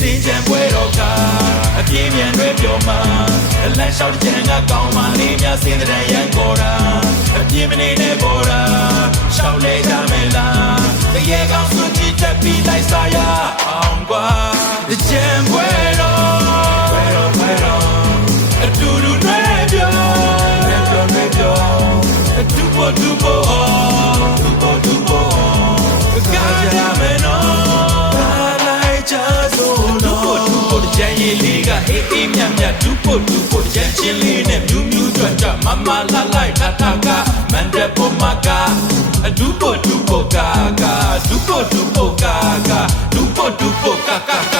တင်းချံပွဲတော်ကအပြင်းမြန်တွေပြောမှာလမ်းလျှောက်တဲ့ကြံကကောင်းမှလေးများစင်တဲ့ရန်ခေါ်တာအပြင်းမနေနဲ့ပေါ်တာရှောက်လေကြမယ်လားတကယ်ကောင်းစွကြည့်ချက်ပြီးလိုက်စားရအောင်ကွာကြံပွဲတော်အတူတူတွေပြောတူပေါ်ကာကြမယ်နော်လိုက်ချစို့နော်တူပေါ်ကြံရည်လေးကအေးမြတ်မြတ်တူပေါ်ကြံချင်းလေးနဲ့မြူးမြူးကြွကြမမလာလိုက်ထထကမန်တဲ့ပေါ်မှာကအတူပေါ်ကာကာတူပေါ်ကာကာ